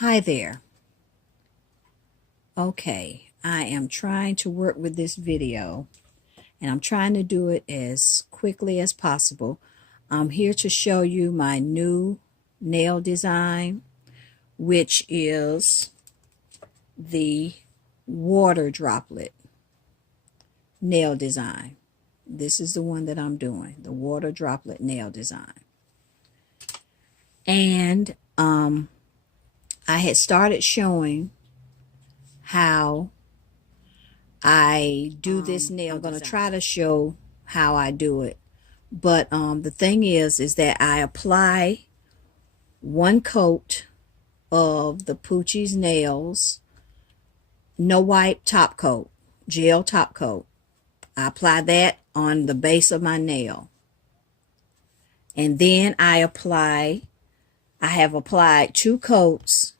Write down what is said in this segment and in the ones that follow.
Hi there. Okay, I am trying to work with this video and I'm trying to do it as quickly as possible. I'm here to show you my new nail design, which is the water droplet nail design. This is the one that I'm doing, the water droplet nail design. And I had started showing how I do this nail. I'm going to try to show how I do it. But the thing is that I apply one coat of the Poochie's Nails No Wipe top coat, gel top coat. I apply that on the base of my nail. And then I have applied 2 coats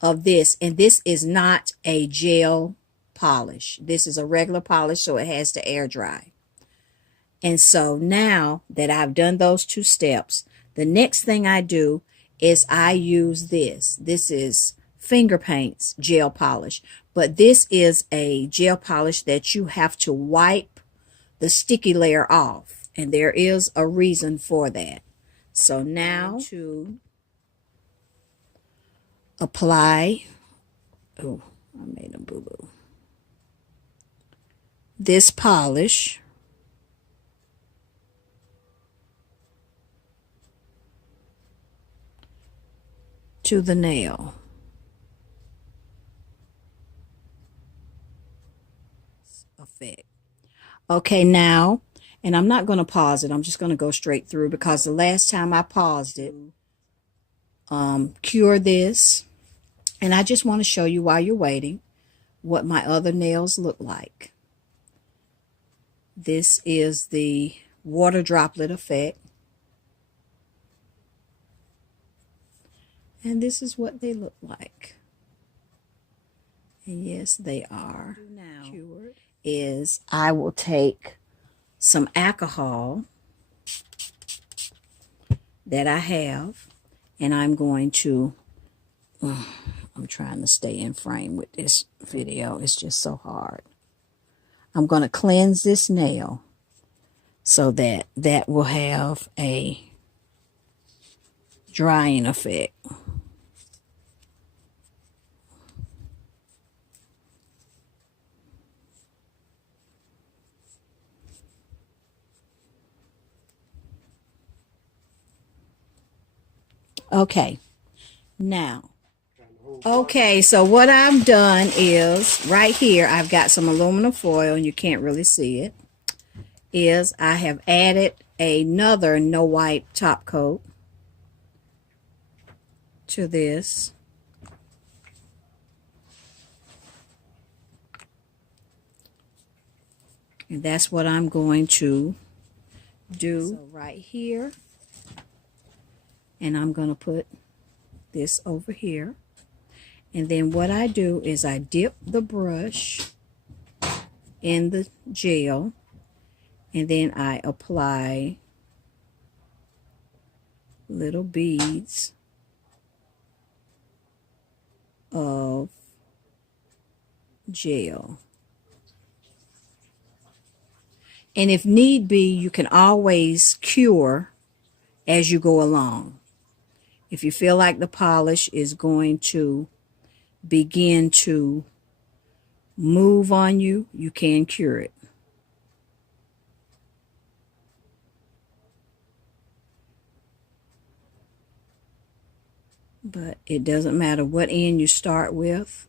of this, and this is not a gel polish. This is a regular polish, so it has to air dry. And so now that I've done those 2 steps, the next thing I do is I use this. This is Finger Paints gel polish, but this is a gel polish that you have to wipe the sticky layer off, and there is a reason for that. So now to apply, oh, I made a boo-boo, this polish to the nail. Effect. Okay, now, and I'm not going to pause it. I'm just going to go straight through because the last time I paused it, cure this. And I just want to show you while you're waiting what my other nails look like. This is the water droplet effect. And this is what they look like. And yes, they are now cured. Is I will take some alcohol that I have, and I'm going to, I'm trying to stay in frame with this video. It's just so hard. I'm going to cleanse this nail so that that will have a drying effect. Okay, now, okay, so what I've done is, right here, I've got some aluminum foil, and you can't really see it, is I have added another No Wipe top coat to this. And that's what I'm going to do. So right here. And I'm going to put this over here. And then what I do is I dip the brush in the gel. And then I apply little beads of gel. And if need be, you can always cure as you go along. If you feel like the polish is going to begin to move on you, you can cure it. But it doesn't matter what end you start with.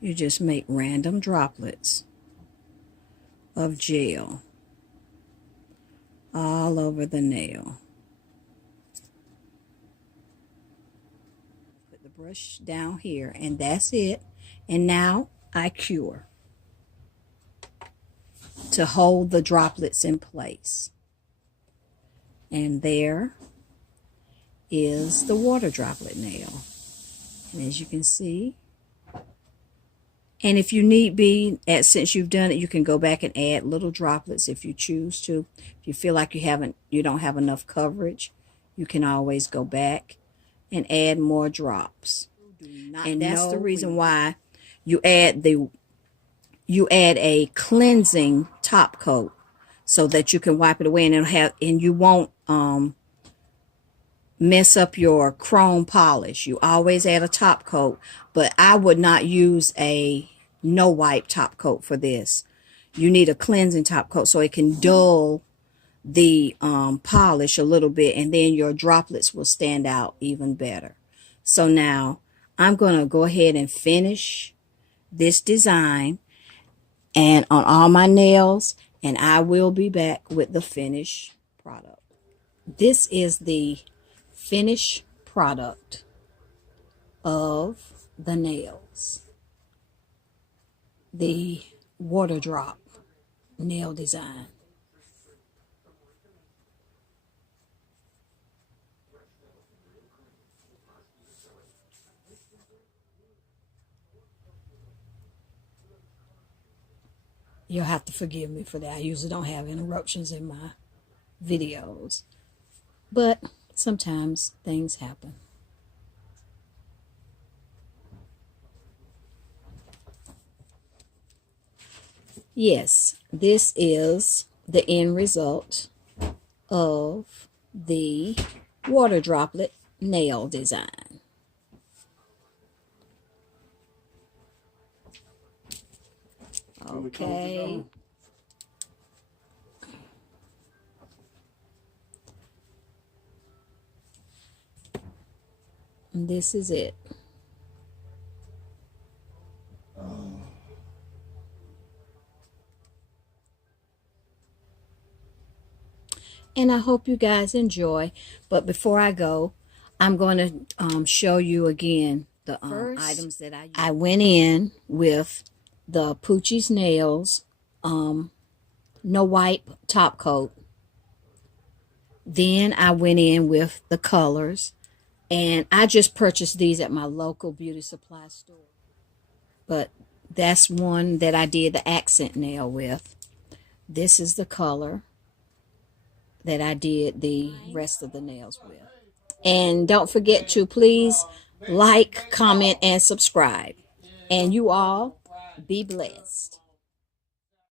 You just make random droplets of gel all over the nail. Put the brush down here, and that's it. And now I cure to hold the droplets in place. And there is the water droplet nail. And as you can see, And if you need be, since you've done it, you can go back and add little droplets if you choose to. If you feel like you don't have enough coverage, you can always go back and add more drops. And that's the reason why you add a cleansing top coat, so that you can wipe it away, and you won't mess up your chrome polish. You always add a top coat, but I would not use a no wipe top coat for this. You need a cleansing top coat so it can dull the polish a little bit, and then your droplets will stand out even better. So now I'm going to go ahead and finish this design and on all my nails, and I will be back with the finished product. This is the finished product of the nails, the water drop nail design. You'll have to forgive me for that. I usually don't have interruptions in my videos, but sometimes things happen. Yes, this is the end result of the water droplet nail design. Okay. And this is it. And I hope you guys enjoy. But before I go, I'm going to show you again the items that I used. I went in with the Poochie's Nails no wipe top coat. Then I went in with the colors, and I just purchased these at my local beauty supply store. But that's one that I did the accent nail with. This is the color that I did the rest of the nails with. And don't forget to please like, comment, and subscribe. And you all be blessed.